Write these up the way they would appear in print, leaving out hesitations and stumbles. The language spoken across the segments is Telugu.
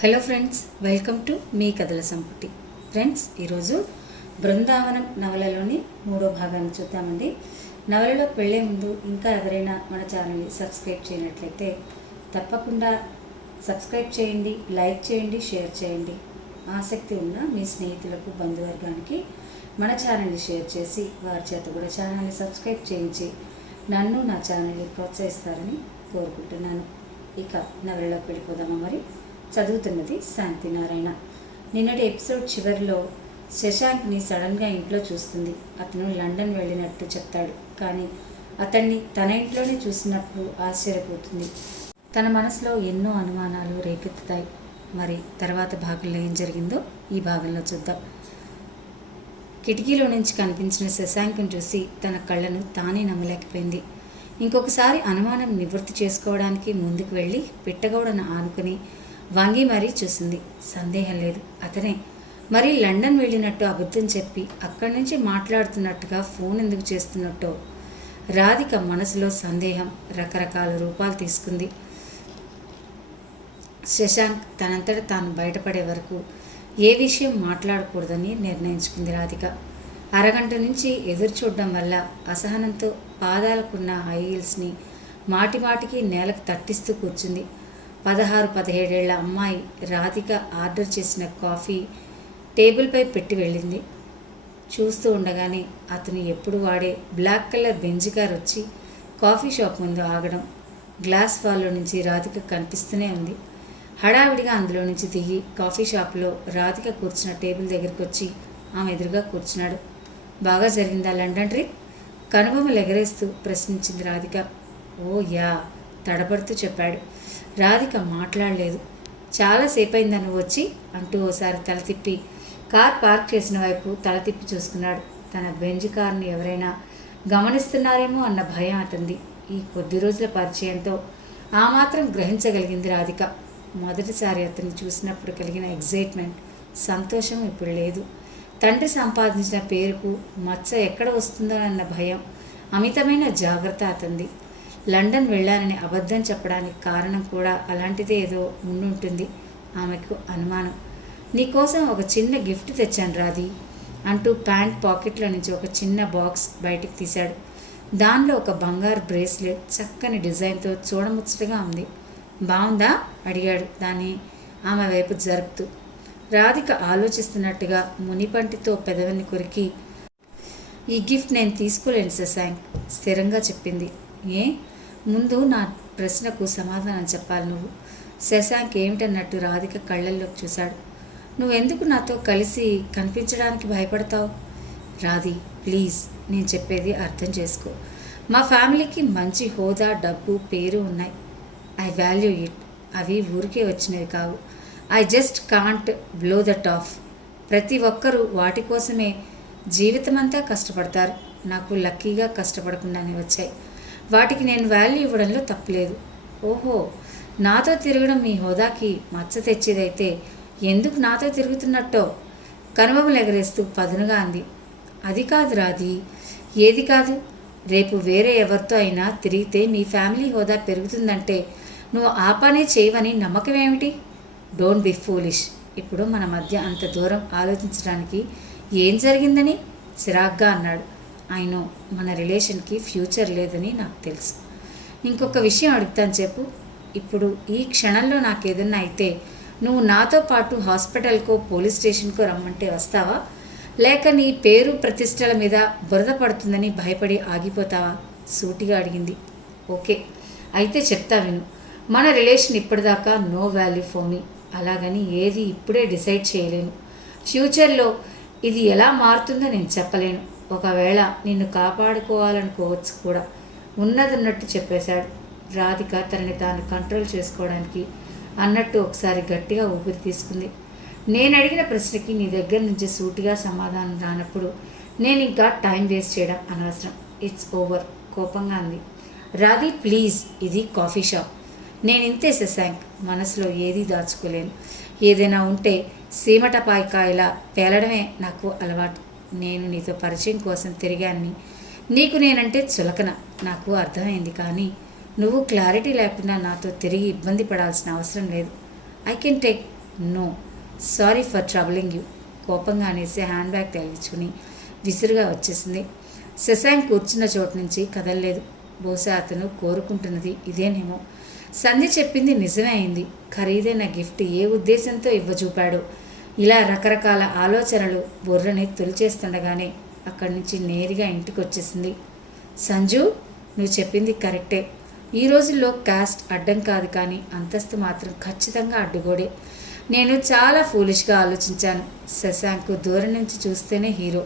Hello friends, welcome to me కథల సంపుటి. ఫ్రెండ్స్, ఈరోజు బృందావనం నవలలోని 3వ భాగాన్ని చూద్దామండి. నవలలోకి వెళ్ళే ముందు ఇంకా ఎవరైనా మన ఛానల్ని సబ్స్క్రైబ్ చేయనట్లయితే తప్పకుండా సబ్స్క్రైబ్ చేయండి, లైక్ చేయండి, షేర్ చేయండి. ఆసక్తి ఉన్న మీ స్నేహితులకు, బంధువర్గానికి మన ఛానల్ని షేర్ చేసి వారి చేత కూడా ఛానల్ని సబ్స్క్రైబ్ చేయించి నన్ను, నా ఛానల్ని ప్రోత్సహిస్తారని కోరుకుంటున్నాను. ఇక నవలలోకి వెళ్ళిపోదామా మరి. చదువుతున్నది శాంతినారాయణ. నిన్నటి ఎపిసోడ్ చివరిలో శశాంక్ని సడన్గా ఇంట్లో చూస్తుంది. అతను లండన్ వెళ్ళినట్టు చెప్తాడు, కానీ అతన్ని తన ఇంట్లోనే చూసినప్పుడు ఆశ్చర్యపోతుంది. తన మనసులో ఎన్నో అనుమానాలు రేకెత్తుతాయి. మరి తర్వాత భాగంలో ఏం జరిగిందో ఈ భాగంలో చూద్దాం. కిటికీలో నుంచి కనిపించిన శశాంక్ని చూసి తన కళ్ళను తానే నమ్మలేకపోయింది. ఇంకొకసారి అనుమానం నివృత్తి చేసుకోవడానికి ముందుకు వెళ్ళి పిట్టగౌడను ఆనుకుని వంగి మరీ చూసింది. సందేహం లేదు, అతనే. మరి లండన్ వెళ్ళినట్టు అబద్ధం చెప్పి అక్కడి నుంచి మాట్లాడుతున్నట్టుగా ఫోన్ ఎందుకు చేస్తున్నట్టో. రాధిక మనసులో సందేహం రకరకాల రూపాలు తీసుకుంది. శశాంక్ తనంతట తాను బయటపడే వరకు ఏ విషయం మాట్లాడకూడదని నిర్ణయించుకుంది రాధిక. అరగంట నుంచి ఎదురు చూడడం వల్ల అసహనంతో పాదాలకున్న హై హీల్స్ని మాటిమాటికి నేలకు తట్టిస్తూ కూర్చుంది. 16-17 ఏళ్ల అమ్మాయి రాధిక ఆర్డర్ చేసిన కాఫీ టేబుల్పై పెట్టి వెళ్ళింది. చూస్తూ ఉండగానే అతను ఎప్పుడు వాడే బ్లాక్ కలర్ బెంజ్ కార్ వచ్చి కాఫీ షాప్ ముందు ఆగడం గ్లాస్ వాల్లో నుంచి రాధిక కనిపిస్తూనే ఉంది. హడావిడిగా అందులో నుంచి దిగి కాఫీ షాప్లో రాధిక కూర్చున్న టేబుల్ దగ్గరికి వచ్చి ఆమె ఎదురుగా కూర్చున్నాడు. బాగా జరిగిందా లండన్ ట్రిప్? కనుబొమ్మలు ఎగరేస్తూ ప్రశ్నించింది రాధిక. ఓ యా, తడబడుతూ చెప్పాడు. రాధిక మాట్లాడలేదు. చాలాసేపు అయిందా నువ్వు వచ్చి అంటూ ఓసారి తల తిప్పి కార్ పార్క్ చేసిన వైపు తల తిప్పి చూసుకున్నాడు. తన బెంజ్ కార్ని ఎవరైనా గమనిస్తున్నారేమో అన్న భయం అతనిది. ఈ కొద్ది రోజుల పరిచయంతో ఆ మాత్రం గ్రహించగలిగింది రాధిక. మొదటిసారి అతన్ని చూసినప్పుడు కలిగిన ఎగ్జైట్మెంట్, సంతోషం ఇప్పుడు లేదు. తండ్రి సంపాదించిన పేరుకు మచ్చ ఎక్కడ వస్తుందోనన్న భయం, అమితమైన జాగ్రత్త అతనిది. లండన్ వెళ్ళానని అబద్ధం చెప్పడానికి కారణం కూడా అలాంటిదే ఏదో ఉండుంటుంది. ఆమెకు అనుమానం. నీకోసం ఒక చిన్న గిఫ్ట్ తెచ్చాను రాధి అంటూ ప్యాంట్ పాకెట్లో నుంచి ఒక చిన్న బాక్స్ బయటికి తీశాడు. దానిలో ఒక బంగారు బ్రేస్లెట్ చక్కని డిజైన్తో చూడముచ్చటగా ఉంది. బాగుందా అడిగాడు దాన్ని ఆమె వైపు జరుపుతూ. రాధిక ఆలోచిస్తున్నట్టుగా మునిపంటితో పెదవిని కొరికి, ఈ గిఫ్ట్ నేను తీసుకోలేను శశాంక్ స్థిరంగా చెప్పింది. ఏ? ముందు నా ప్రశ్నకు సమాధానం చెప్పాలి నువ్వు. శశాంక్ ఏమిటన్నట్టు రాధిక కళ్ళల్లోకి చూశాడు. నువ్వెందుకు నాతో కలిసి కనిపించడానికి భయపడతావు? రాధి, ప్లీజ్, నేను చెప్పేది అర్థం చేసుకో. మా ఫ్యామిలీకి మంచి హోదా, డబ్బు, పేరు ఉన్నాయి. I value it. అవి ఊరికే వచ్చినవి కావు. I just can't blow that of. ప్రతి ఒక్కరూ వాటి కోసమే జీవితమంతా కష్టపడతారు. నాకు లక్కీగా కష్టపడకుండానే వచ్చాయి. వాటికి నేను వాల్యూ ఇవ్వడంలో తప్పులేదు. ఓహో, నాతో తిరగడం మీ హోదాకి మచ్చ తెచ్చేదైతే ఎందుకు నాతో తిరుగుతున్నట్టో కనుబొమ్మలు ఎగరేస్తూ పదునుగా అంది. అది కాదు రాధి. ఏది కాదు? రేపు వేరే ఎవరితో అయినా తిరిగితే మీ ఫ్యామిలీ హోదా పెరుగుతుందంటే నువ్వు ఆ పనే చేయవని నమ్మకం ఏమిటి? Don't be foolish. ఇప్పుడు మన మధ్య అంత దూరం ఆలోచించడానికి ఏం జరిగిందని చిరాగ్గా అన్నాడు. అయినో మన రిలేషన్కి ఫ్యూచర్ లేదని నాకు తెలుసు. ఇంకొక విషయం అడుగుతాను చెప్పు. ఇప్పుడు ఈ క్షణంలో నాకు ఏదన్నా అయితే నువ్వు నాతో పాటు హాస్పిటల్కో పోలీస్ స్టేషన్కో రమ్మంటే వస్తావా? లేక నీ పేరు ప్రతిష్టల మీద బురద పడుతుందని భయపడి ఆగిపోతావా? సూటిగా అడిగింది. ఓకే, అయితే చెప్తా విను. మన రిలేషన్ ఇప్పటిదాకా నో వాల్యూ ఫర్ మీ. అలాగని ఏది ఇప్పుడే డిసైడ్ చేయలేను. ఫ్యూచర్లో ఇది ఎలా మారుతుందో నేను చెప్పలేను. ఒకవేళ నిన్ను కాపాడుకోవాలనుకోవచ్చు కూడా. ఉన్నదన్నట్టు చెప్పేశాడు. రాధిక తనని తాను కంట్రోల్ చేసుకోవడానికి అన్నట్టు ఒకసారి గట్టిగా ఊపిరి తీసుకుంది. నేను అడిగిన ప్రశ్నకి నీ దగ్గర నుంచి సూటిగా సమాధానం రానప్పుడు నేను ఇంకా టైం వేస్ట్ చేయడం అనవసరం. ఇట్స్ ఓవర్ కోపంగా అంది. రాధి, ప్లీజ్, ఇది కాఫీ షాప్. నేను ఇంతే శశాంక్, మనసులో ఏదీ దాచుకోలేను. ఏదైనా ఉంటే సీమటపాయికాయలా పేలడమే నాకు అలవాటు. నేను నీతో పరిచయం కోసం తిరిగాన్ని. నీకు నేనంటే చులకన నాకు అర్థమైంది, కానీ నువ్వు క్లారిటీ లేకుండా నాతో తిరిగి ఇబ్బంది పడాల్సిన అవసరం లేదు. I can take no, sorry for troubling you. కోపంగా అనేసి హ్యాండ్ బ్యాగ్ తగిలించుకుని విసురుగా వచ్చేసింది. శశాంక్ కూర్చున్న చోటు నుంచి కదలలేదు. బహుశా అతను కోరుకుంటున్నది ఇదేనేమో. సంధ్య చెప్పింది నిజమే అయింది. ఖరీదైన గిఫ్ట్ ఏ ఉద్దేశంతో ఇవ్వచూపాడో. ఇలా రకరకాల ఆలోచనలు బుర్రని తొలిచేస్తుండగానే అక్కడి నుంచి నేరుగా ఇంటికి వచ్చేసింది. సంజు, నువ్వు చెప్పింది కరెక్టే. ఈ రోజుల్లో కాస్ట్ అడ్డం కాదు, కానీ అంతస్తు మాత్రం ఖచ్చితంగా అడ్డుగోడే. నేను చాలా ఫూలిష్గా ఆలోచించాను. శశాంక్ దూరం నుంచి చూస్తేనే హీరో.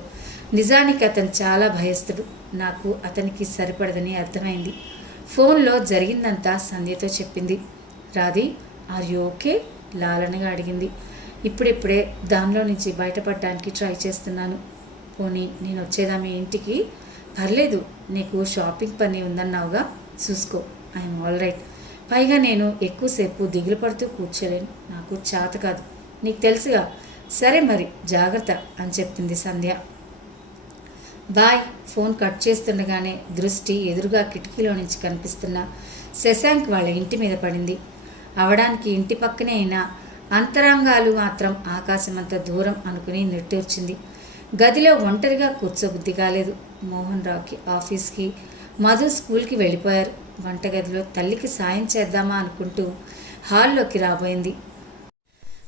నిజానికి అతను చాలా భయస్థుడు. నాకు అతనికి సరిపడదని అర్థమైంది. ఫోన్లో జరిగిందంతా సంధ్యతో చెప్పింది. Radhi, are you okay? లాలనగా అడిగింది. ఇప్పుడిప్పుడే దానిలో నుంచి బయటపడడానికి ట్రై చేస్తున్నాను. పోనీ నేను వచ్చేదా మీ ఇంటికి? పర్లేదు, నీకు షాపింగ్ పని ఉందన్నావుగా, చూసుకో. I'm all right. పైగా నేను ఎక్కువసేపు దిగులు పడుతూ కూర్చోలేను. నాకు చేత కాదు, నీకు తెలుసుగా. సరే మరి, జాగ్రత్త అని చెప్పింది సంధ్య. బాయ్. ఫోన్ కట్ చేస్తుండగానే దృష్టి ఎదురుగా కిటికీలో నుంచి కనిపిస్తున్న శశాంక్ వాళ్ళ ఇంటి మీద పడింది. అవడానికి ఇంటి పక్కనే అయినా అంతరంగాలు మాత్రం ఆకాశమంత దూరం అనుకుని నిట్టూర్చింది. గదిలో ఒంటరిగా కూర్చోబుద్ధి కాలేదు. మోహన్ రావుకి ఆఫీస్కి, మధు స్కూల్కి వెళ్ళిపోయారు. వంటగదిలో తల్లికి సాయం చేద్దామా అనుకుంటూ హాల్లోకి రాబోయింది.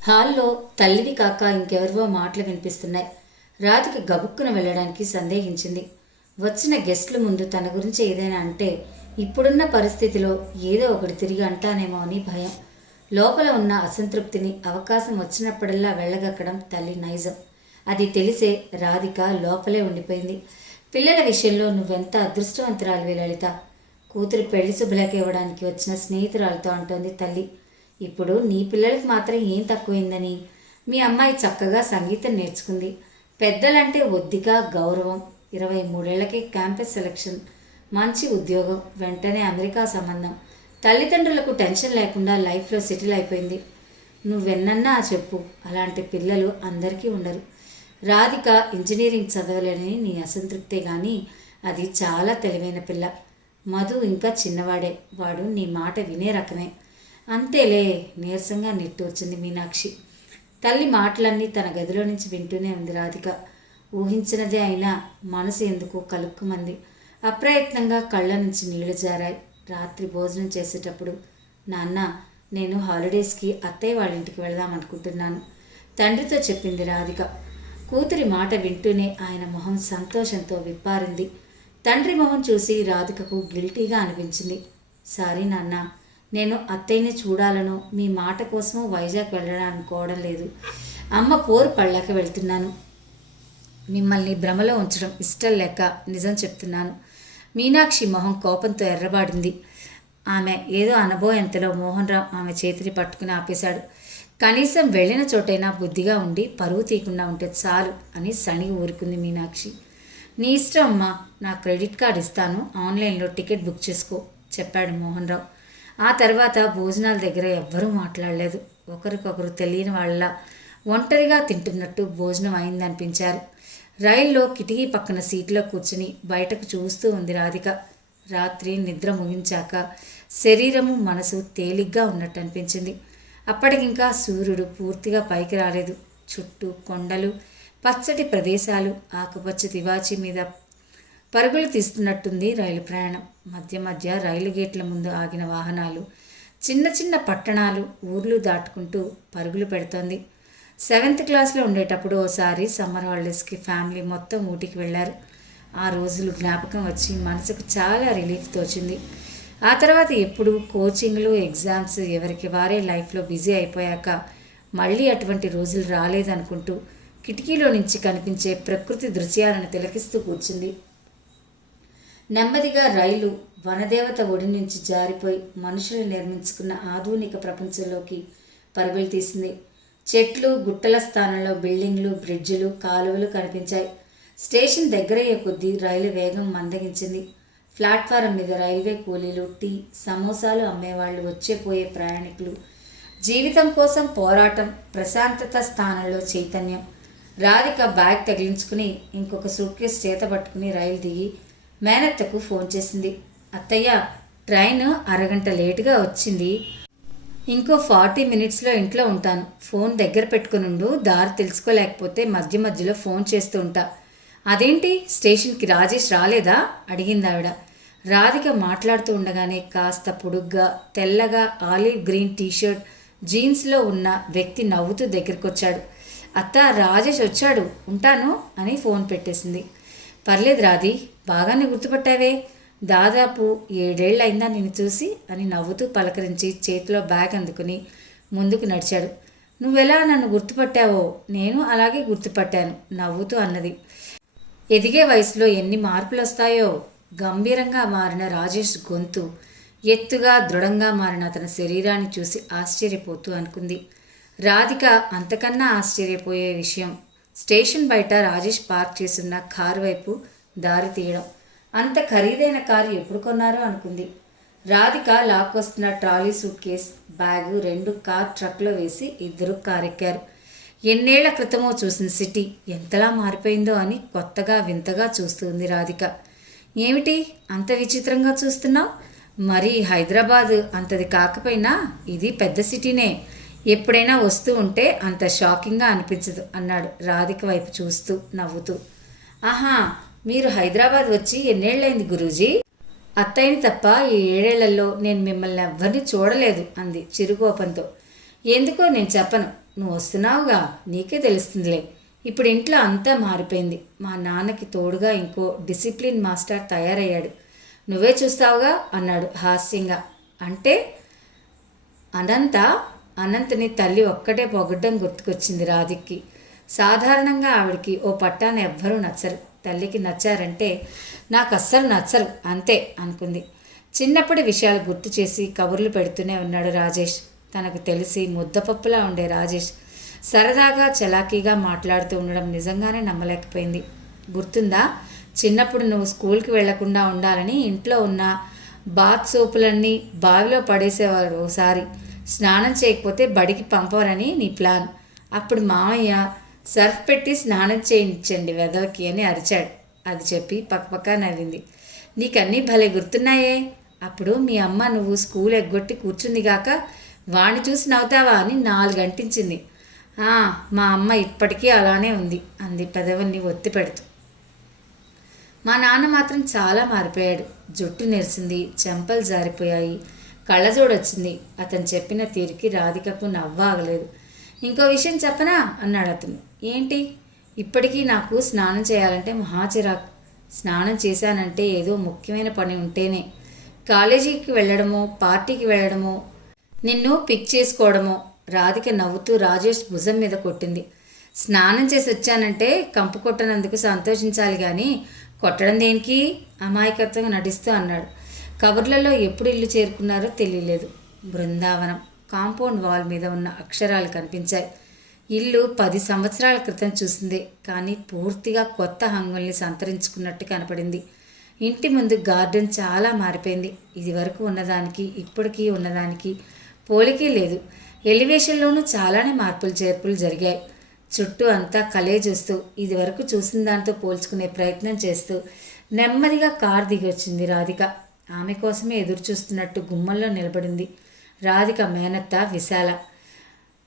హాల్లో తల్లివి కాక ఇంకెవరివో మాటలు వినిపిస్తున్నాయి. రాధిక గబుక్కున వెళ్ళడానికి సందేహించింది. వచ్చిన గెస్టుల ముందు తన గురించి ఏదైనా అంటే ఇప్పుడున్న పరిస్థితిలో ఏదో ఒకటి తిరిగి అంటానేమో అని భయం. లోపల ఉన్న అసంతృప్తిని అవకాశం వచ్చినప్పుడల్లా వెళ్ళగక్కడం తల్లి నైజం. అది తెలిసే రాధిక లోపలే ఉండిపోయింది. పిల్లల విషయంలో నువ్వెంత అదృష్టవంతురాలివి లలిత. కూతురి పెళ్లి శుభలేఖ ఇవ్వడానికి వచ్చిన స్నేహితురాలతో అంటోంది తల్లి. ఇప్పుడు నీ పిల్లలకి మాత్రం ఏం తక్కువైందని? మీ అమ్మాయి చక్కగా సంగీతం నేర్చుకుంది. పెద్దలంటే ఒద్దిగా గౌరవం. 23 క్యాంపస్ సెలక్షన్, మంచి ఉద్యోగం, వెంటనే అమెరికా సంబంధం. తల్లిదండ్రులకు టెన్షన్ లేకుండా లైఫ్లో సెటిల్ అయిపోయింది. నువ్వెన్నన్నా చెప్పు, అలాంటి పిల్లలు అందరికీ ఉండరు. రాధిక ఇంజనీరింగ్ చదవలేని నీ అసంతృప్తే కానీ అది చాలా తెలివైన పిల్ల. మధు ఇంకా చిన్నవాడే, వాడు నీ మాట వినే రకమే. అంతేలే, నీరసంగా నిట్టూర్చింది మీనాక్షి. తల్లి మాటలన్నీ తన గదిలో నుంచి వింటూనే ఉంది రాధిక. ఊహించినదే అయినా మనసు ఎందుకు కలుక్కుమంది. అప్రయత్నంగా కళ్ళ నుంచి నీళ్లు జారాయి. రాత్రి భోజనం చేసేటప్పుడు, నాన్న, నేను హాలిడేస్కి అత్తయ్య వాళ్ళ ఇంటికి వెళదామనుకుంటున్నాను, తండ్రితో చెప్పింది రాధిక. కూతురి మాట వింటూనే ఆయన మొహం సంతోషంతో విప్పారింది. తండ్రి మొహం చూసి రాధికకు గిల్టీగా అనిపించింది. సారీ నాన్న, నేను అత్తయ్యని చూడాలనో మీ మాట కోసమో వైజాగ్ వెళ్ళడం అనుకోవడం లేదు. అమ్మ పోరు పళ్ళాక వెళ్తున్నాను. మిమ్మల్ని భ్రమలో ఉంచడం ఇష్టం లేక నిజం చెప్తున్నాను. మీనాక్షి మొహం కోపంతో ఎర్రబాడింది. ఆమె ఏదో అనబోయేంతలో మోహన్ రావు ఆమె చేతిని పట్టుకుని ఆపేశాడు. కనీసం వెళ్ళిన చోటైనా బుద్ధిగా ఉండి పరువు తీయకుండా ఉంటే చాలు అని సణిగి ఊరుకుంది మీనాక్షి. నీ ఇష్టం అమ్మా, నా క్రెడిట్ కార్డు ఇస్తాను, ఆన్లైన్లో టికెట్ బుక్ చేసుకో చెప్పాడు మోహన్ రావు. ఆ తర్వాత భోజనాల దగ్గర ఎవ్వరూ మాట్లాడలేదు. ఒకరికొకరు తెలియని వాళ్ళ ఒంటరిగా తింటున్నట్టు భోజనం అయిందనిపించారు. రైల్లో కిటికీ పక్కన సీట్లో కూర్చుని బయటకు చూస్తూ ఉంది రాధిక. రాత్రి నిద్ర ముగించాక శరీరము మనసు తేలిగ్గా ఉన్నట్టు అనిపించింది. అప్పటికింకా సూర్యుడు పూర్తిగా పైకి రాలేదు. చుట్టూ కొండలు, పచ్చటి ప్రదేశాలు, ఆకుపచ్చ తివాచీ మీద పరుగులు తీస్తున్నట్టుంది రైలు ప్రయాణం. మధ్య మధ్య రైలు గేట్ల ముందు ఆగిన వాహనాలు చిన్న చిన్న పట్టణాలు, ఊర్లు దాటుకుంటూ పరుగులు పెడుతోంది. 7th క్లాస్లో ఉండేటప్పుడు ఓసారి సమ్మర్ హాలిడేస్కి ఫ్యామిలీ మొత్తం ఊటీకి వెళ్ళారు. ఆ రోజులు జ్ఞాపకం వచ్చి మనసుకు చాలా రిలీఫ్ తోచింది. ఆ తర్వాత ఎప్పుడు కోచింగ్లు, ఎగ్జామ్స్, ఎవరికి వారే లైఫ్లో బిజీ అయిపోయాక మళ్ళీ అటువంటి రోజులు రాలేదనుకుంటూ కిటికీలో నుంచి కనిపించే ప్రకృతి దృశ్యాలను తిలకిస్తూ కూర్చుంది. నెమ్మదిగా రైలు వనదేవత ఒడి నుంచి జారిపోయి మనుషులు నిర్మించుకున్న ఆధునిక ప్రపంచంలోకి పరుగులు తీసింది. చెట్లు, గుట్టల స్థానంలో బిల్డింగ్లు, బ్రిడ్జిలు, కాలువలు కనిపించాయి. స్టేషన్ దగ్గరయ్యే కొద్దీ రైలు వేగం మందగించింది. ప్లాట్ఫారం మీద రైల్వే కూలీలు, టీ, సమోసాలు అమ్మేవాళ్ళు, వచ్చేపోయే ప్రయాణికులు. జీవితం కోసం పోరాటం, ప్రశాంతత స్థానంలో చైతన్యం. రాధిక బ్యాగ్ తగిలించుకుని ఇంకొక సూట్ కేసు చేత పట్టుకుని రైలు దిగి మేనత్తకు ఫోన్ చేసింది. అత్తయ్య, ట్రైన్ అరగంట లేటుగా వచ్చింది, ఇంకో 40 మినిట్స్లో ఇంట్లో ఉంటాను. ఫోన్ దగ్గర పెట్టుకునుండు, దారి తెలుసుకోలేకపోతే మధ్య మధ్యలో ఫోన్ చేస్తూ ఉంటా. అదేంటి స్టేషన్కి రాజేష్ రాలేదా అడిగింది ఆవిడ. రాధిక మాట్లాడుతూ ఉండగానే కాస్త పొడుగ్గా తెల్లగా ఆలివ్ గ్రీన్ టీషర్ట్ జీన్స్లో ఉన్న వ్యక్తి నవ్వుతూ దగ్గరికి వచ్చాడు. అత్త, రాజేష్ వచ్చాడు, ఉంటాను అని ఫోన్ పెట్టేసింది. పర్లేదు రాధి, బాగానే గుర్తుపట్టావే, దాదాపు 7 ఏళ్ళు అయిందా నిన్ను చూసి అని నవ్వుతూ పలకరించి చేతిలో బ్యాగ్ అందుకుని ముందుకు నడిచాడు. నువ్వెలా నన్ను గుర్తుపట్టావో నేను అలాగే గుర్తుపట్టాను నవ్వుతూ అన్నది. ఎదిగే వయసులో ఎన్ని మార్పులు వస్తాయో. గంభీరంగా మారిన రాజేష్ గొంతు, ఎత్తుగా దృఢంగా మారిన అతని శరీరాన్ని చూసి ఆశ్చర్యపోతూ అనుకుంది. రాధిక అంతకన్నా ఆశ్చర్యపోయే విషయం స్టేషన్ బయట రాజేష్ పార్క్ చేసున్న కారు వైపు దారి తీయడం. అంత ఖరీదైన కారు ఎప్పుడు కొన్నారో అనుకుంది. రాధిక లాక్కొస్తున్న trolley suitcase bag 2 car ట్రక్లో వేసి ఇద్దరు కారెక్కారు. ఎన్నేళ్ల క్రితమో చూసిన సిటీ ఎంతలా మారిపోయిందో అని కొత్తగా వింతగా చూస్తుంది రాధిక. ఏమిటి అంత విచిత్రంగా చూస్తున్నావు? మరి హైదరాబాద్ అంతది కాకపోయినా ఇది పెద్ద సిటీనే. ఎప్పుడైనా వస్తూ ఉంటే అంత షాకింగ్గా అనిపించదు అన్నాడు రాధిక వైపు చూస్తూ నవ్వుతూ. ఆహా, మీరు హైదరాబాద్ వచ్చి ఎన్నేళ్ళైంది గురూజీ? అత్తయ్యని తప్ప ఈ 7 ఏళ్లలో నేను మిమ్మల్ని ఎవ్వరిని చూడలేదు అంది చిరుకోపంతో. ఎందుకో నేను చెప్పను, నువ్వు వస్తున్నావుగా, నీకే తెలుస్తుందిలే. ఇప్పుడు ఇంట్లో అంతా మారిపోయింది. మా నాన్నకి తోడుగా ఇంకో డిసిప్లిన్ మాస్టర్ తయారయ్యాడు. నువ్వే చూస్తావుగా అన్నాడు హాస్యంగా. అంటే అనంతని తల్లి ఒక్కటే పొగడ్డం గుర్తుకొచ్చింది రాధిక్కి. సాధారణంగా ఆవిడికి ఓ పట్టాన ఎవ్వరూ నచ్చరు. తల్లికి నచ్చారంటే నాకు అస్సలు నచ్చరు అంతే అనుకుంది. చిన్నప్పటి విషయాలు గుర్తు చేసి కబుర్లు పెడుతూనే ఉన్నాడు రాజేష్. తనకు తెలిసి ముద్దపప్పులా ఉండే రాజేష్ సరదాగా చలాకీగా మాట్లాడుతూ ఉండడం నిజంగానే నమ్మలేకపోయింది. గుర్తుందా, చిన్నప్పుడు నువ్వు స్కూల్కి వెళ్లకుండా ఉండాలని ఇంట్లో ఉన్న బాత్ సోపులన్నీ బావిలో పడేసేవారు. ఒకసారి స్నానం చేయకపోతే బడికి పంపవరని నీ ప్లాన్. అప్పుడు మామయ్య సర్ఫ్ పెట్టి స్నానం చేయించండి వెదవకి అని అరిచాడు. అది చెప్పి పక్కపక్క నవ్వింది. నీకన్నీ భలే గుర్తున్నాయే. అప్పుడు మీ అమ్మ నువ్వు స్కూల్ ఎగ్గొట్టి కూర్చుందిగాక వాణ్ణి చూసి నవ్వుతావా అని 4 గంటించింది. మా అమ్మ ఇప్పటికీ అలానే ఉంది అంది పెదవుల్ని ఒత్తి పెడుతూ. మా నాన్న మాత్రం చాలా మారిపోయాడు. జుట్టు నెరిసింది, చెంపలు జారిపోయాయి, కళ్ళజోడొచ్చింది. అతను చెప్పిన తీరుకి రాధికకు నవ్వాగలేదు. ఇంకో విషయం చెప్పనా అన్నాడు అతను. ఏంటి? ఇప్పటికీ నాకు స్నానం చేయాలంటే మహాచిరాకు. స్నానం చేశానంటే ఏదో ముఖ్యమైన పని ఉంటేనే. కాలేజీకి వెళ్ళడమో పార్టీకి వెళ్ళడమో నిన్ను పిక్ చేసుకోవడమో. రాధిక నవ్వుతూ రాజేష్ భుజం మీద కొట్టింది. స్నానం చేసి వచ్చానంటే కంపు కొట్టనందుకు సంతోషించాలి కానీ కొట్టడం దేనికి అమాయకత్వంగా నటిస్తూ అన్నాడు. కబుర్లలో ఎప్పుడు ఇల్లు చేరుకున్నారో తెలియలేదు. బృందావనం కాంపౌండ్ వాల్ మీద ఉన్న అక్షరాలు కనిపించాయి. ఇల్లు 10 సంవత్సరాల క్రితం చూసింది, కానీ పూర్తిగా కొత్త హంగుల్ని సంతరించుకున్నట్టు కనపడింది. ఇంటి ముందు గార్డెన్ చాలా మారిపోయింది. ఇది వరకు ఉన్నదానికి ఇప్పటికీ ఉన్నదానికి పోలికే లేదు. ఎలివేషన్లోనూ చాలానే మార్పులు చేర్పులు జరిగాయి. చుట్టూ అంతా కలే చూస్తూ ఇది వరకు చూసిన దాంతో పోల్చుకునే ప్రయత్నం చేస్తూ నెమ్మదిగా కారు దిగి వచ్చింది రాధిక. ఆమె కోసమే ఎదురు చూస్తున్నట్టు గుమ్మంలో నిలబడింది రాధిక మేనత్త విశాల.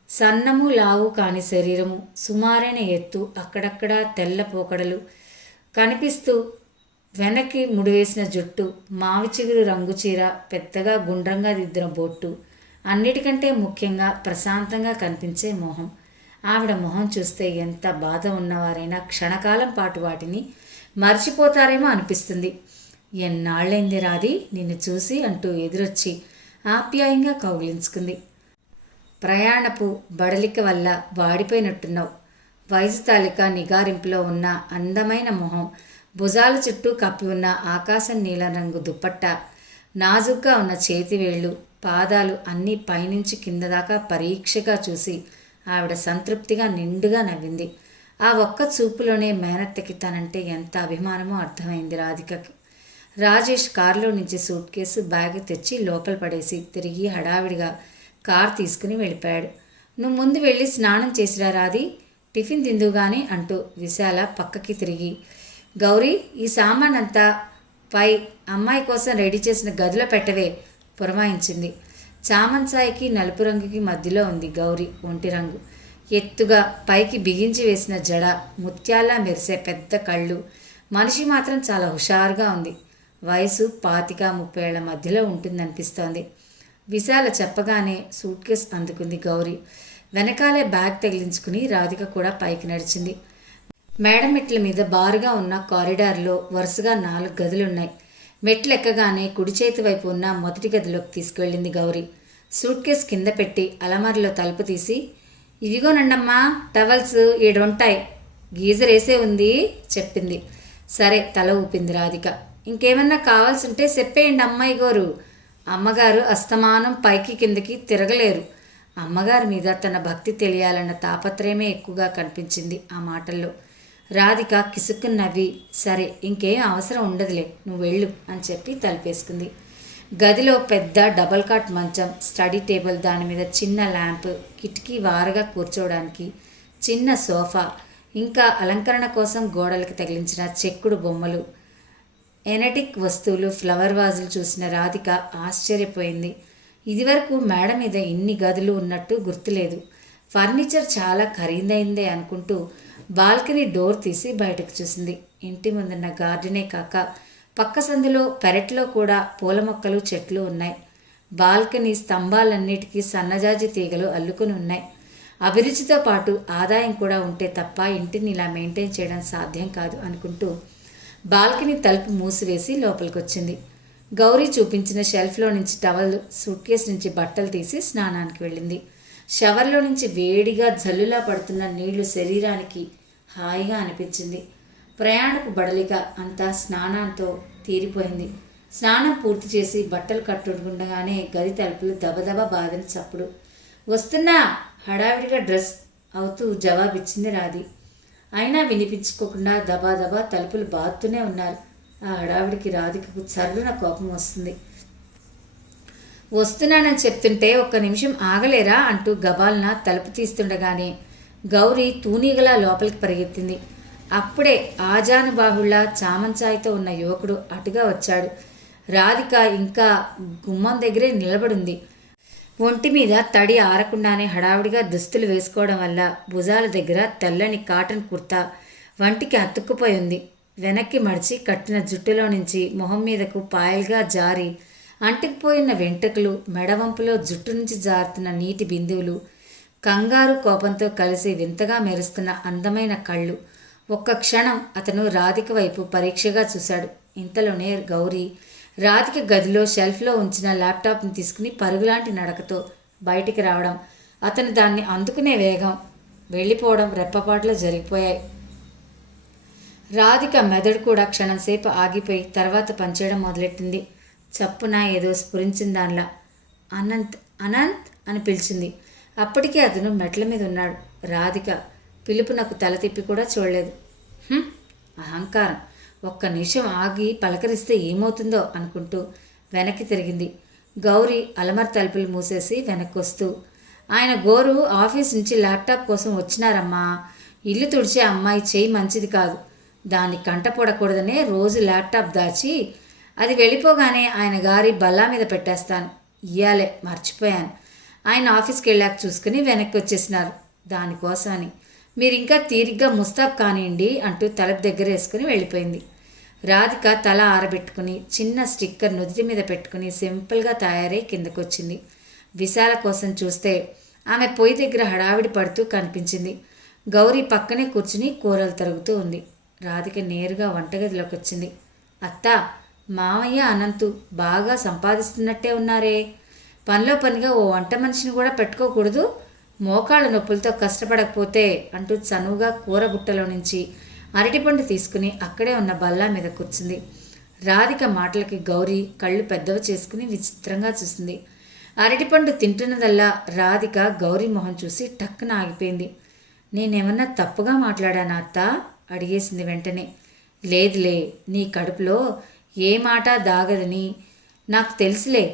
సన్నము లావు కాని శరీరము, సుమారైన ఎత్తు, అక్కడక్కడా తెల్ల పోకడలు కనిపిస్తూ వెనక్కి ముడివేసిన జుట్టు, మావి చిగురు రంగు చీర, పెద్దగా గుండ్రంగా దిద్దిన బొట్టు, అన్నిటికంటే ముఖ్యంగా ప్రశాంతంగా కనిపించే మొహం. ఆవిడ మొహం చూస్తే ఎంత బాధ ఉన్నవారైనా క్షణకాలం పాటు వాటిని మర్చిపోతారేమో అనిపిస్తుంది. ఎన్నాళ్ళైంది రాధి నిన్ను చూసి అంటూ ఎదురొచ్చి ఆప్యాయంగా కౌగిలించుకుంది. ప్రయాణపు బడలిక వల్ల వాడిపోయినట్టున్నావు. వయసు తాలిక నిగారింపులో ఉన్న అందమైన మొహం, భుజాల చుట్టూ కప్పి ఉన్న ఆకాశం నీలం రంగు దుప్పట్ట, నాజుగ్గా ఉన్న చేతివేళ్ళు, పాదాలు అన్నీ పైనుంచి కింద దాకా పరీక్షగా చూసి ఆవిడ సంతృప్తిగా నిండుగా నవ్వింది. ఆ ఒక్క చూపులోనే మేనత్తకి తనంటే ఎంత అభిమానమో అర్థమైంది రాధికకి. రాజేష్ కారులో నుంచి సూట్ కేసు బ్యాగ్ తెచ్చి లోపల పడేసి తిరిగి హడావిడిగా కారు తీసుకుని వెళ్ళిపోయాడు. నువ్వు ముందు వెళ్ళి స్నానం చేసిరా రాది, టిఫిన్ తిందుగాని అంటూ విశాల పక్కకి తిరిగి, గౌరీ ఈ సామాన్ అంతా పై అమ్మాయి కోసం రెడీ చేసిన గదిలో పెట్టవే పురమాయించింది. చామంచాయికి నలుపు రంగుకి మధ్యలో ఉంది గౌరీ ఒంటి రంగు. ఎత్తుగా పైకి బిగించి వేసిన జడ, ముత్యాల్లా మెరిసే పెద్ద కళ్ళు. మనిషి మాత్రం చాలా హుషారుగా ఉంది. వయసు 25-30 ఏళ్ల మధ్యలో ఉంటుందనిపిస్తోంది. విశాల చెప్పగానే సూట్ కేస్ అందుకుంది గౌరీ. వెనకాలే బ్యాగ్ తగిలించుకుని రాధిక కూడా పైకి నడిచింది. మేడ మెట్ల మీద బారుగా ఉన్న కారిడార్లో వరుసగా 4 గదులున్నాయి. మెట్లు ఎక్కగానే కుడి చేతి వైపు ఉన్న మొదటి గదిలోకి తీసుకువెళ్ళింది గౌరీ. సూట్ కేస్ కింద పెట్టి అలమారిలో తలుపు తీసి, ఇవిగోనండమ్మా టవల్స్ ఈడుంటాయి, గీజర్ వేసే ఉంది చెప్పింది. సరే తల ఊపింది రాధిక. ఇంకేమన్నా కావాల్సింటే చెప్పేయండి అమ్మాయి గోరు. అమ్మగారు అస్తమానం పైకి కిందకి తిరగలేరు. అమ్మగారి మీద తన భక్తి తెలియాలన్న తాపత్రయమే ఎక్కువగా కనిపించింది ఆ మాటల్లో. రాధిక కిసుక్కుని నవ్వి, సరే ఇంకేం అవసరం ఉండదులే, నువ్వు వెళ్ళు అని చెప్పి తలుపేసుకుంది. గదిలో పెద్ద డబల్ కాట్ మంచం, స్టడీ టేబుల్, దాని మీద చిన్న ల్యాంప్, కిటికీ వారగా కూర్చోవడానికి చిన్న సోఫా, ఇంకా అలంకరణ కోసం గోడలకు తగిలించిన చెక్కుడు బొమ్మలు, ఎనటిక్ వస్తువులు, ఫ్లవర్ వాజులు చూసిన రాధిక ఆశ్చర్యపోయింది. ఇదివరకు మేడ మీద ఇన్ని గదులు ఉన్నట్టు గుర్తులేదు. ఫర్నిచర్ చాలా ఖరీదైందే అనుకుంటూ బాల్కనీ డోర్ తీసి బయటకు చూసింది. ఇంటి ముందున్న గార్డెనే కాక పక్క సందులో పెరట్లో కూడా పూల మొక్కలు, చెట్లు ఉన్నాయి. బాల్కనీ స్తంభాలన్నిటికీ సన్నజాజి తీగలు అల్లుకుని ఉన్నాయి. అభిరుచితో పాటు ఆదాయం కూడా ఉంటే తప్ప ఇంటిని ఇలా మెయింటైన్ చేయడం సాధ్యం కాదు అనుకుంటూ బాల్కనీ తలుపు మూసివేసి లోపలికొచ్చింది. గౌరీ చూపించిన షెల్ఫ్లో నుంచి టవల్, సూట్ కేస్ నుంచి బట్టలు తీసి స్నానానికి వెళ్ళింది. షవర్లో నుంచి వేడిగా జల్లులా పడుతున్న నీళ్లు శరీరానికి హాయిగా అనిపించింది. ప్రయాణపు బడలిక అంతా స్నానంతో తీరిపోయింది. స్నానం పూర్తి చేసి బట్టలు కట్టుకుండగానే గది తలుపులు దబదబ బాదని చప్పుడు. వస్తున్నా హడావిడిగా డ్రెస్ అవుతూ జవాబిచ్చింది రాధి. అయినా వినిపించుకోకుండా దబాదబా తలుపులు బాదుతూనే ఉన్నారు. ఆ హడావిడికి రాధికకు చర్రున కోపం వస్తుంది. వస్తున్నానని చెప్తుంటే ఒక్క నిమిషం ఆగలేరా అంటూ గబాల్న తలుపు తీస్తుండగానే గౌరీ తూనీగలా లోపలికి పరిగెత్తింది. అప్పుడే ఆజానుబాహుళ్లా చామంచాయితో ఉన్న యువకుడు అటుగా వచ్చాడు. రాధిక ఇంకా గుమ్మం దగ్గరే నిలబడింది. ఒంటి మీద తడి ఆరకుండానే హడావిడిగా దుస్తులు వేసుకోవడం వల్ల భుజాల దగ్గర తెల్లని కాటన్ కుర్తా వంటికి అతుక్కుపోయి ఉంది. వెనక్కి మడిచి కట్టిన జుట్టులో నుంచి మొహం మీదకు పాయలుగా జారి అంటుకుపోయిన వెంట్రుకలు, మెడవంపులో జుట్టు నుంచి జారుతున్న నీటి బిందువులు, కంగారు కోపంతో కలిసి వింతగా మెరుస్తున్న అందమైన కళ్ళు. ఒక్క క్షణం అతను రాధిక వైపు పరీక్షగా చూశాడు. ఇంతలోనే గౌరీ రాధిక గదిలో షెల్ఫ్లో ఉంచిన ల్యాప్టాప్ని తీసుకుని పరుగులాంటి నడకతో బయటికి రావడం, అతను దాన్ని అందుకునే వేగం, వెళ్ళిపోవడం రెప్పపాటులో జరిగిపోయాయి. రాధిక మెదడు కూడా క్షణంసేపు ఆగిపోయి తర్వాత పనిచేయడం మొదలెట్టింది. చప్పున ఏదో స్ఫురించిన దానిలా అనంత్ అనంత్ అని పిలిచింది. అప్పటికే అతను మెట్ల మీద ఉన్నాడు. రాధిక పిలుపునకు తల తిప్పి కూడా చూడలేదు. అహంకారం, ఒక్క నిమిషం ఆగి పలకరిస్తే ఏమవుతుందో అనుకుంటూ వెనక్కి తిరిగింది. గౌరీ అలమర తలుపులు మూసేసి వెనక్కి వస్తూ, ఆయన గోరు ఆఫీస్ నుంచి ల్యాప్టాప్ కోసం వచ్చినారమ్మా. ఇల్లు తుడిచే అమ్మాయి చేయి మంచిది కాదు, దాన్ని కంటపడకూడదనే రోజు ల్యాప్టాప్ దాచి అది వెళ్ళిపోగానే ఆయన గారి బల్లా మీద పెట్టేస్తాను. ఇయ్యాలే మర్చిపోయాను. ఆయన ఆఫీస్కి వెళ్ళాక చూసుకుని వెనక్కి వచ్చేసినారు. దానికోసమని మీరు ఇంకా తీరిగ్గా ముస్తాబ్ కానివ్వండి అంటూ తలుపు దగ్గర వేసుకుని వెళ్ళిపోయింది. రాధిక తల ఆరబెట్టుకుని చిన్న స్టిక్కర్ నుదుటి మీద పెట్టుకుని సింపుల్గా తయారై కిందకొచ్చింది. విశాల కోసం చూస్తే ఆమె పొయ్యి దగ్గర హడావిడి పడుతూ కనిపించింది. గౌరీ పక్కనే కూర్చుని కూరలు తరుగుతూ ఉంది. రాధిక నేరుగా వంటగదిలోకి వచ్చింది. అత్తా, మామయ్య అనంతు బాగా సంపాదిస్తున్నట్టే ఉన్నారే. పనిలో పనిగా ఓ వంట మనిషిని కూడా పెట్టుకోకూడదు, మోకాళ్ళ నొప్పులతో కష్టపడకపోతే అంటూ చనువుగా కూర బుట్టలో నుంచి అరటిపండు తీసుకుని అక్కడే ఉన్న బల్లా మీద కూర్చుంది. రాధిక మాటలకి గౌరీ కళ్ళు పెద్దవి చేసుకుని విచిత్రంగా చూసింది. అరటిపండు తింటున్నదల్లా రాధిక గౌరీ మొహం చూసి టక్కున ఆగిపోయింది. నేనేమన్నా తప్పుగా మాట్లాడానా అత్తా అడిగేసింది వెంటనే. లేదులే, నీ కడుపులో ఏ మాట దాగదని నాకు తెలుసులే.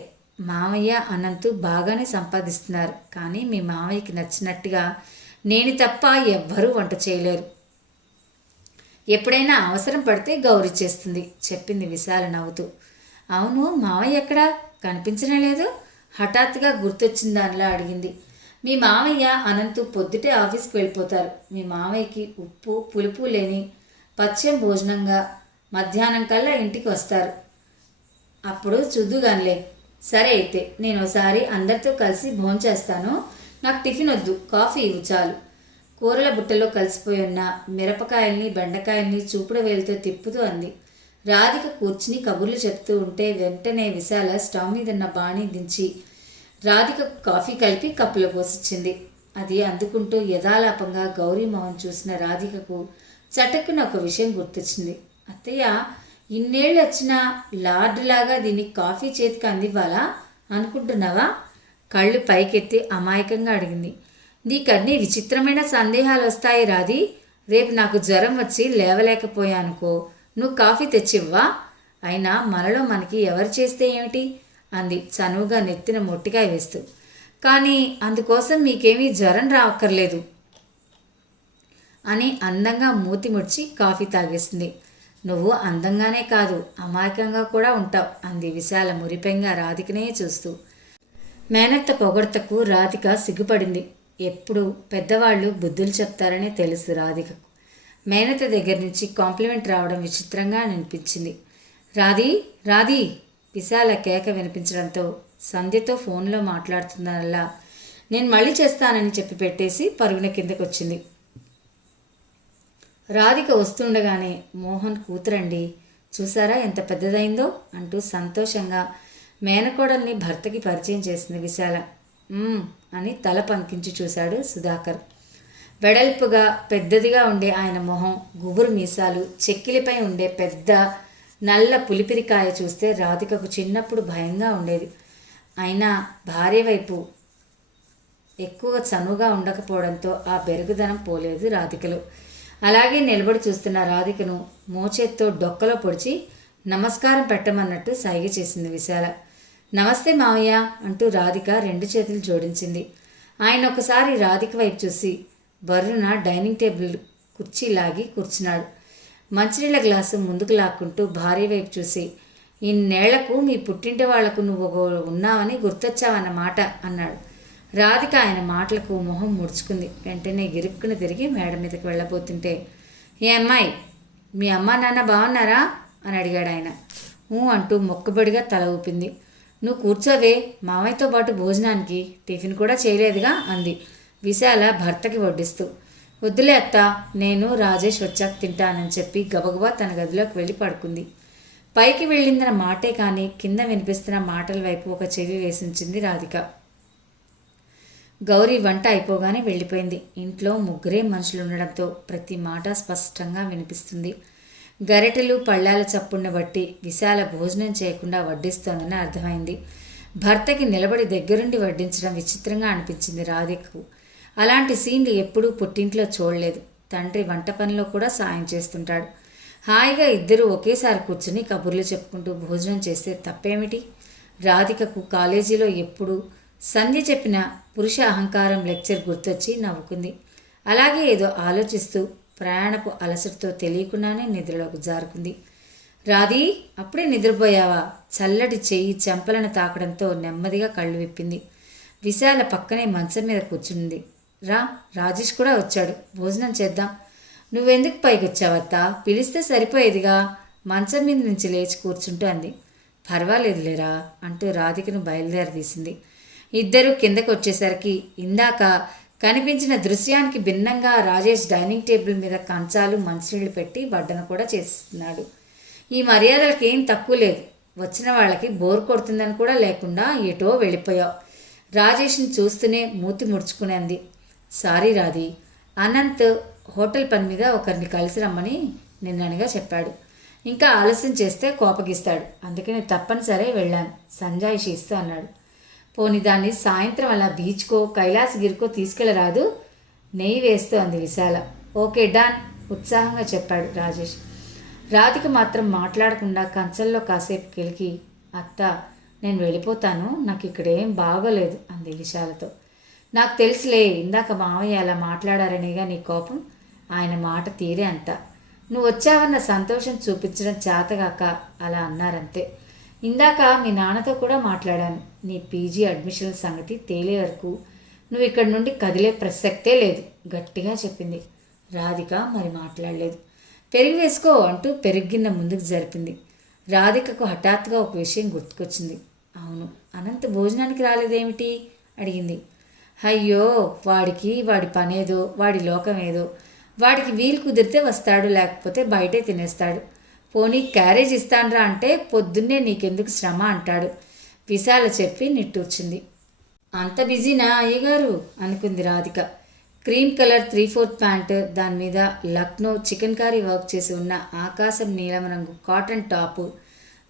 మామయ్య అనంతు బాగానే సంపాదిస్తున్నారు, కానీ మీ మామయ్యకి నచ్చినట్టుగా నేను తప్ప ఎవ్వరూ వంట చేయలేరు. ఎప్పుడైనా అవసరం పడితే గౌరీ చేస్తుంది చెప్పింది విశాల నవ్వుతూ. అవును, మామయ్య ఎక్కడా కనిపించనే లేదు. హఠాత్తుగా గుర్తొచ్చిన దానిలా అడిగింది. మీ మామయ్య అనంతు పొద్దుటే ఆఫీస్కి వెళ్ళిపోతారు. మీ మామయ్యకి ఉప్పు పులుపు లేని పథ్యం భోజనంగా మధ్యాహ్నం కల్లా ఇంటికి వస్తారు. అప్పుడు చూద్దుగానిలే. సరే అయితే నేను ఒకసారి అందరితో కలిసి భోంచేస్తాను. నాకు టిఫిన్ వద్దు, కాఫీ ఇవ్వు చాలు. కూరల బుట్టలో కలిసిపోయి ఉన్న మిరపకాయల్ని బెండకాయల్ని చూపుడు వేలుతో తిప్పుతూ అంది. రాధిక కూర్చుని కబుర్లు చెప్తూ ఉంటే వెంటనే విశాల స్టవ్ మీద ఉన్న బాణీ దించి రాధికకు కాఫీ కలిపి కప్పులో పోసిచ్చింది. అది అందుకుంటూ యథాలాపంగా గౌరీ మోహన్ చూసిన రాధికకు చటక్కున ఒక విషయం గుర్తొచ్చింది. అత్తయ్య, ఇన్నేళ్ళు వచ్చిన లార్డ్లాగా దీన్ని కాఫీ చేతికి అందివ్వాలా అనుకుంటున్నావా? కళ్ళు పైకెత్తి అమాయకంగా అడిగింది. నీకన్నీ విచిత్రమైన సందేహాలు వస్తాయి రాధి. రేపు నాకు జ్వరం వచ్చి లేవలేకపోయానుకో, నువ్వు కాఫీ తెచ్చివ్వా? అయినా మనలో మనకి ఎవరు చేస్తే ఏమిటి అంది చనువుగా నెత్తిన మొట్టికాయ వేస్తూ. కానీ అందుకోసం మీకేమీ జ్వరం రావక్కర్లేదు అని అందంగా మూతి ముడిచి కాఫీ తాగేసింది. నువ్వు అందంగానే కాదు, అమాయకంగా కూడా ఉంటావు అంది విశాల మురిపెంగా రాధికనే చూస్తూ. మేనత్త పొగడ్తకు రాధిక సిగ్గుపడింది. ఎప్పుడు పెద్దవాళ్ళు బుద్ధులు చెప్తారనే తెలుసు రాధికకు. మేనత్త దగ్గర నుంచి కాంప్లిమెంట్ రావడం విచిత్రంగా అనిపించింది. రాధి రాధి విశాల కేక వినిపించడంతో సంధ్యతో ఫోన్లో మాట్లాడుతుందనల్లా నేను మళ్ళీ చేస్తానని చెప్పి పెట్టేసి పరుగున కిందకు వచ్చింది. రాధిక వస్తుండగానే మోహన్ కూతురండి, చూసారా ఎంత పెద్దదైందో అంటూ సంతోషంగా మేనకోడల్ని భర్తకి పరిచయం చేసింది విశాల. అని తల పంకించి చూశాడు సుధాకర్. వెడల్పుగా పెద్దదిగా ఉండే ఆయన మొహం, గుబురు మీసాలు, చెక్కిలిపై ఉండే పెద్ద నల్ల పులిపిరికాయ చూస్తే రాధికకు చిన్నప్పుడు భయంగా ఉండేది. అయినా భార్య వైపు ఎక్కువ చనువుగా ఉండకపోవడంతో ఆ బెరుగుదనం పోలేదు రాధికలో. అలాగే నిలబడి చూస్తున్న రాధికను మోచేత్తో డొక్కలో పొడిచి నమస్కారం పెట్టమన్నట్టు సైగ చేసింది విశాల. నమస్తే మావయ్య అంటూ రాధిక 2 చేతులు జోడించింది. ఆయన ఒకసారి రాధిక వైపు చూసి బర్రున డైనింగ్ టేబుల్ కుర్చీ లాగి కూర్చున్నాడు. మంచినీళ్ళ గ్లాసు ముందుకు లాక్కుంటూ భార్య వైపు చూసి, ఇన్నేళ్లకు మీ పుట్టింటి వాళ్లకు నువ్వు ఉన్నావని గుర్తొచ్చావన్నమాట అన్నాడు. రాధిక ఆయన మాటలకు మొహం ముడుచుకుంది. వెంటనే గిరుక్కుని తిరిగి మేడ మీదకి వెళ్ళబోతుంటే, ఏ అమ్మాయి, మీ అమ్మా నాన్న బాగున్నారా అని అడిగాడు ఆయన. అంటూ మొక్కుబడిగా తల ఊపింది. నువ్వు కూర్చోవే, మామయ్యతో పాటు భోజనానికి టిఫిన్ కూడా చేయలేదుగా అంది విశాల భర్తకి వడ్డిస్తూ. వద్దులే అత్త, నేను రాజేష్ వచ్చాక తింటానని చెప్పి గబగబా తన గదిలోకి వెళ్ళి పడుకుంది. పైకి వెళ్ళిందన్న మాటే కానీ కింద వినిపిస్తున్న మాటల వైపు ఒక చెవి వేసించింది రాధిక. గౌరీ వంట అయిపోగానే వెళ్ళిపోయింది. ఇంట్లో 3 మనుషులు ఉండడంతో ప్రతి మాట స్పష్టంగా వినిపిస్తుంది. గరిటెలు పళ్ళాల చప్పుడిని బట్టి విశాల భోజనం చేయకుండా వడ్డిస్తోందని అర్థమైంది. భర్తకి నిలబడి దగ్గరుండి వడ్డించడం విచిత్రంగా అనిపించింది రాధికకు. అలాంటి సీన్లు ఎప్పుడూ పుట్టింట్లో చూడలేదు. తండ్రి వంట పనిలో కూడా సాయం చేస్తుంటాడు. హాయిగా ఇద్దరూ ఒకేసారి కూర్చుని కబుర్లు చెప్పుకుంటూ భోజనం చేస్తే తప్పేమిటి? రాధికకు కాలేజీలో ఎప్పుడు సంధ్య చెప్పిన పురుష అహంకారం లెక్చర్ గుర్తొచ్చి నవ్వుకుంది. అలాగే ఏదో ఆలోచిస్తూ ప్రయాణపు అలసటతో తెలియకుండానే నిద్రలోకి జారుకుంది. రాధీ, అప్పుడే నిద్రపోయావా? చల్లటి చెయ్యి చెంపలను తాకడంతో నెమ్మదిగా కళ్ళు విప్పింది. విశాల పక్కనే మంచం మీద కూర్చుంది. రాజేష్ కూడా వచ్చాడు, భోజనం చేద్దాం. నువ్వెందుకు పైకి వచ్చావత్తా? పిలిస్తే సరిపోయేదిగా. మంచం మీద నుంచి లేచి కూర్చుంటూ అంది. పర్వాలేదులేరా అంటూ రాధికను బయలుదేరదీసింది. ఇద్దరూ కిందకు వచ్చేసరికి ఇందాక కనిపించిన దృశ్యానికి భిన్నంగా రాజేష్ డైనింగ్ టేబుల్ మీద కంచాలు మంచినీళ్ళు పెట్టి వడ్డన కూడా చేస్తున్నాడు. ఈ మర్యాదలకి ఏం తక్కువ లేదు. వచ్చిన వాళ్ళకి బోర్ కొడుతుందని కూడా లేకుండా ఎటో వెళ్ళిపోయావు. రాజేష్ని చూస్తూనే మూతి ముడుచుకుని అంది. సారీ రాధి, అనంత్ హోటల్ పని మీద ఒకరిని కలిసి రమ్మని నిన్ననగా చెప్పాడు. ఇంకా ఆలస్యం చేస్తే కోపగిస్తాడు, అందుకని తప్పనిసరే వెళ్ళాను, సంజాయిషి ఇస్తూ అన్నాడు. పోనీ దాన్ని సాయంత్రం అలా బీచ్కో కైలాసగిరికో తీసుకెళ్ళరాదు? నెయ్యి వేస్తూ అంది విశాల. ఓకే డన్, ఉత్సాహంగా చెప్పాడు రాజేష్. రాధిక మాత్రం మాట్లాడకుండా కంచంలో కాసేపు కెలికి, అత్త నేను వెళ్ళిపోతాను, నాకు ఇక్కడ ఏం బాగోలేదు అంది విశాలతో. నాకు తెలుసులే, ఇందాక మావయ్య అలా మాట్లాడారనేగా నీ కోపం. ఆయన మాట తీరే అంత. నువ్వు వచ్చావన్న సంతోషం చూపించడం చేతగాక అలా అన్నారంతే. ఇందాక మీ నాన్నతో కూడా మాట్లాడాను. నీ పీజీ అడ్మిషన్ సంగతి తేలే వరకు నువ్వు ఇక్కడి నుండి కదిలే ప్రసక్తే లేదు గట్టిగా చెప్పింది. రాధిక మరి మాట్లాడలేదు. పెరుగు వేసుకో అంటూ పెరుగిన్న ముందుకు జరిపింది. రాధికకు హఠాత్తుగా ఒక విషయం గుర్తుకొచ్చింది. అవును, అనంత భోజనానికి రాలేదేమిటి అడిగింది. అయ్యో, వాడికి వాడి పనేదో వాడి లోకం ఏదో. వాడికి వీలు కుదిరితే వస్తాడు, లేకపోతే బయటే తినేస్తాడు. పోనీ క్యారేజ్ ఇస్తాన్రా అంటే పొద్దున్నే నీకెందుకు శ్రమ అంటాడు. విశాల చెప్పి నిట్టూర్చింది. అంత బిజీనా అయ్యగారు అనుకుంది రాధిక. క్రీమ్ కలర్ 3/4 ప్యాంటు, దాని మీద లక్నో చికెన్ కర్రీ వర్క్ చేసి ఉన్న ఆకాశం నీలం రంగు కాటన్ టాపు,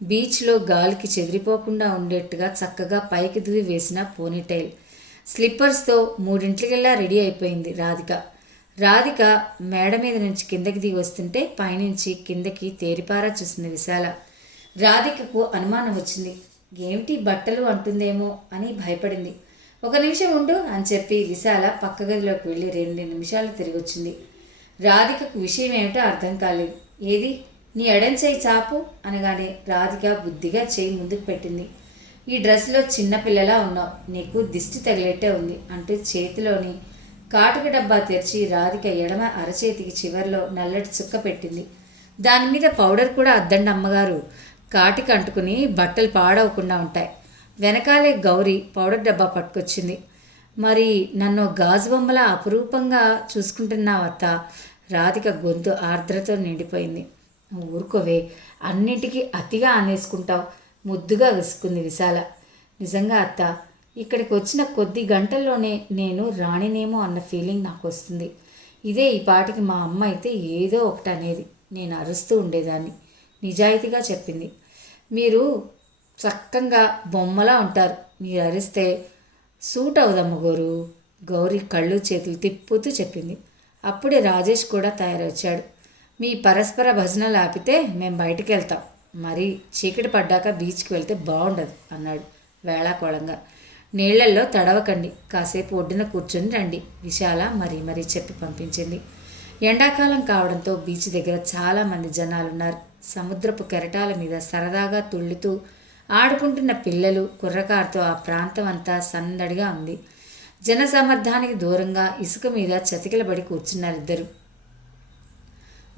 బీచ్లో గాలికి చెదిరిపోకుండా ఉండేట్టుగా చక్కగా పైకి దువ్వి వేసిన పోనీటైల్, స్లిప్పర్స్తో 3 రెడీ అయిపోయింది రాధిక. రాధిక మేడ మీద నుంచి కిందకి దిగి వస్తుంటే పైనుంచి కిందకి తేరిపారా చూసింది విశాల. రాధికకు అనుమానం వచ్చింది. ఏమిటి బట్టలు అంటుందేమో అని భయపడింది. 1 నిమిషం ఉండు అని చెప్పి విశాల పక్క గదిలోకి వెళ్ళి 2 నిమిషాలు తిరిగి వచ్చింది. రాధికకు విషయం ఏమిటో అర్థం కాలేదు. ఏది నీ ఎడం చేయి చాపు అనగానే రాధిక బుద్ధిగా చేయి ముందుకు పెట్టింది. ఈ డ్రెస్లో చిన్నపిల్లలా ఉన్నావు, నీకు దిష్టి తగిలేట్టే ఉంది అంటూ చేతిలోని కాటుక డబ్బా తెరిచి రాధిక ఎడమ అరచేతికి చివర్లో నల్లటి చుక్క పెట్టింది. దాని మీద పౌడర్ కూడా అద్దండి అమ్మగారు, కాటికి అంటుకుని బట్టలు పాడవకుండా ఉంటాయి. వెనకాలే గౌరీ పౌడర్ డబ్బా పట్టుకొచ్చింది. మరి నన్ను గాజు బొమ్మలా అపురూపంగా చూసుకుంటున్నావత్త. రాధిక గొంతు ఆర్ద్రతో నిండిపోయింది. ఊరుకోవే, అన్నింటికీ అతిగా అనేసుకుంటావు ముద్దుగా విసుకుంది విశాల. నిజంగా అత్త, ఇక్కడికి వచ్చిన కొద్ది గంటల్లోనే నేను రాణినేమో అన్న ఫీలింగ్ నాకు వస్తుంది. ఇదే ఈ పాటికి మా అమ్మ అయితే ఏదో ఒకటి అనేది, నేను అరుస్తూ ఉండేదాన్ని నిజాయితీగా చెప్పింది. మీరు చక్కగా బొమ్మలా ఉంటారు, మీరు అరిస్తే సూట్ అవుదమ్మ గోరు. గౌరీ కళ్ళు చేతులు తిప్పుతూ చెప్పింది. అప్పుడే రాజేష్ కూడా తయారొచ్చాడు. మీ పరస్పర భజనలు ఆపితే మేము బయటికి వెళ్తాం, మరి చీకటి పడ్డాక బీచ్కి వెళ్తే బాగుండదు అన్నాడు వేళాకోళంగా. నీళ్లల్లో తడవకండి, కాసేపు ఒడ్డున కూర్చొని రండి విశాల మరీ చెప్పి పంపించింది. ఎండాకాలం కావడంతో బీచ్ దగ్గర చాలామంది జనాలున్నారు. సముద్రపు కెరటాల మీద సరదాగా తుళ్ళుతూ ఆడుకుంటున్న పిల్లలు కుర్రకారుతో ఆ ప్రాంతం అంతా సందడిగా ఉంది. జనసమర్థానికి దూరంగా ఇసుక మీద చతికిలబడి కూర్చున్నారిద్దరు.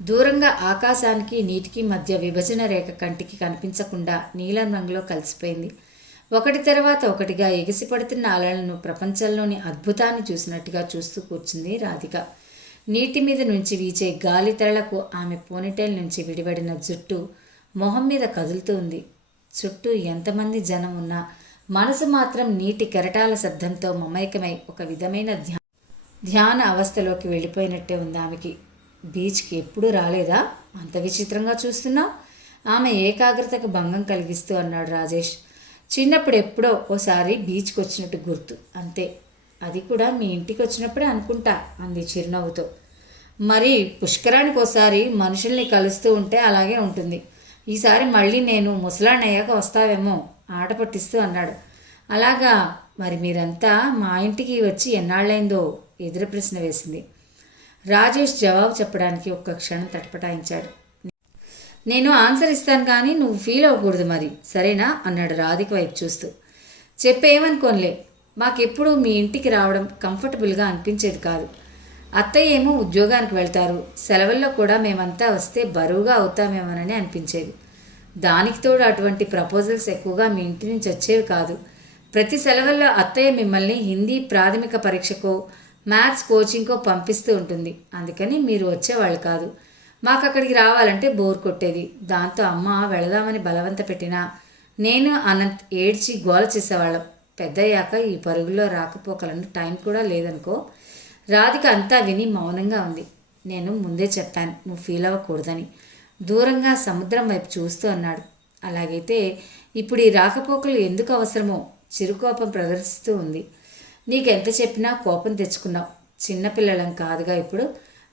దూరంగా ఆకాశానికి నీటికి మధ్య విభజన రేఖ కంటికి కనిపించకుండా నీలం రంగులో కలిసిపోయింది. ఒకటి తర్వాత ఒకటిగా ఎగిసిపడుతున్న అలలను ప్రపంచంలోని అద్భుతాన్ని చూసినట్టుగా చూస్తూ కూర్చుంది రాధిక. నీటి మీద నుంచి వీచే గాలి తెరలకు ఆమె పోనీటైల్ నుంచి విడిపడిన జుట్టు మొహం మీద కదులుతూ ఉంది. చుట్టూ ఎంతమంది జనం ఉన్నా మనసు మాత్రం నీటి కెరటాల శబ్దంతో మమైకమై ఒక విధమైన ధ్యాన అవస్థలోకి వెళ్ళిపోయినట్టే ఉంది ఆమెకి. బీచ్కి ఎప్పుడూ రాలేదా? అంత విచిత్రంగా చూస్తున్నావు? ఆమె ఏకాగ్రతకు భంగం కలిగిస్తూ అన్నాడు రాజేష్. చిన్నప్పుడు ఎప్పుడో ఓసారి బీచ్కి వచ్చినట్టు గుర్తు, అంతే. అది కూడా మీ ఇంటికి వచ్చినప్పుడే అనుకుంటా అంది చిరునవ్వుతో. మరి పుష్కరానికి ఒకసారి మనుషుల్ని కలుస్తూ ఉంటే అలాగే ఉంటుంది. ఈసారి మళ్ళీ నేను ముసలాన్నయ్యాక వస్తావేమో ఆట పట్టిస్తూ అన్నాడు. అలాగా, మరి మీరంతా మా ఇంటికి వచ్చి ఎన్నాళ్ళైందో ఎదురు ప్రశ్న వేసింది. రాజేష్ జవాబు చెప్పడానికి ఒక్క క్షణం తటపటాయించాడు. నేను ఆన్సర్ ఇస్తాను కానీ నువ్వు ఫీల్ అవ్వకూడదు మరి, సరేనా అన్నాడు రాధిక వైపు చూస్తూ. చెప్పేమనుకోనులే, మాకెప్పుడు మీ ఇంటికి రావడం కంఫర్టబుల్గా అనిపించేది కాదు. అత్తయ్య ఏమో ఉద్యోగానికి వెళ్తారు, సెలవుల్లో కూడా మేమంతా వస్తే బరువుగా అవుతామేమోనని అనిపించేది. దానికి తోడు అటువంటి ప్రపోజల్స్ ఎక్కువగా మీ ఇంటి నుంచి వచ్చేవి కాదు. ప్రతి సెలవుల్లో అత్తయ్య మిమ్మల్ని హిందీ ప్రాథమిక పరీక్షకో మ్యాథ్స్ కోచింగ్కో పంపిస్తూ ఉంటుంది. అందుకని మీరు వచ్చేవాళ్ళు కాదు. మాకు అక్కడికి రావాలంటే బోర్ కొట్టేది. దాంతో అమ్మ వెళదామని బలవంత పెట్టినా నేను అనంత్ ఏడ్చి గోల చేసేవాళ్ళం. పెద్దయ్యాక ఈ పరుగుల్లో రాకపోకలను టైం కూడా లేదనుకో. రాధిక అంతా విని మౌనంగా ఉంది. నేను ముందే చెప్పాను నువ్వు ఫీల్ అవ్వకూడదని. దూరంగా సముద్రం వైపు చూస్తూ అన్నాడు. అలాగైతే ఇప్పుడు ఈ రాకపోకలు ఎందుకు అవసరమో చిరుకోపం ప్రదర్శిస్తూ ఉంది. నీకెంత చెప్పినా కోపం తెచ్చుకున్నావు. చిన్నపిల్లలం కాదుగా ఇప్పుడు.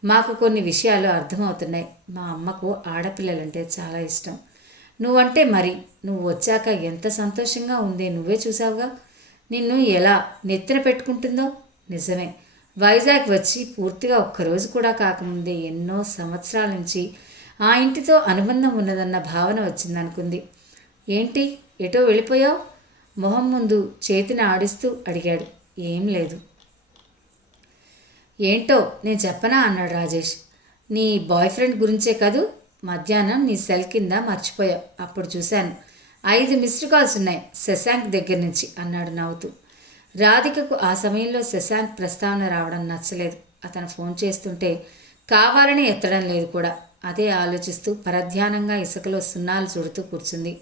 మాకు కొన్ని విషయాలు అర్థమవుతున్నాయి. మా అమ్మకు ఆడపిల్లలంటే చాలా ఇష్టం. నువ్వంటే మరి నువ్వు వచ్చాక ఎంత సంతోషంగా ఉందే నువ్వే చూసావుగా. నిన్ను ఎలా నెత్తిన పెట్టుకుంటుందో. నిజమే, వైజాగ్ వచ్చి పూర్తిగా ఒక్కరోజు కూడా కాకముందే ఎన్నో సంవత్సరాల నుంచి ఆ ఇంటితో అనుబంధం ఉన్నదన్న భావన వచ్చిందనుకుంది. ఏంటి ఎటో వెళ్ళిపోయావు? మొహం ముందు చేతిని ఆడిస్తూ అడిగాడు. ఏం లేదు. ఏంటో నేను చెప్పనా అన్నాడు రాజేష్. నీ బాయ్ ఫ్రెండ్ గురించే కదూ? మధ్యాహ్నం నీ సెల్ కింద మర్చిపోయావు, అప్పుడు చూశాను. 5 మిస్డ్ కాల్స్ ఉన్నాయి శశాంక్ దగ్గర నుంచి అన్నాడు నవ్వుతూ. రాధికకు ఆ సమయంలో శశాంక్ ప్రస్తావన రావడం నచ్చలేదు. అతను ఫోన్ చేస్తుంటే కావాలని ఎత్తడం లేదు కూడా. అదే ఆలోచిస్తూ పరధ్యానంగా ఇసుకలో సున్నాలు చుడుతూ కూర్చుంది.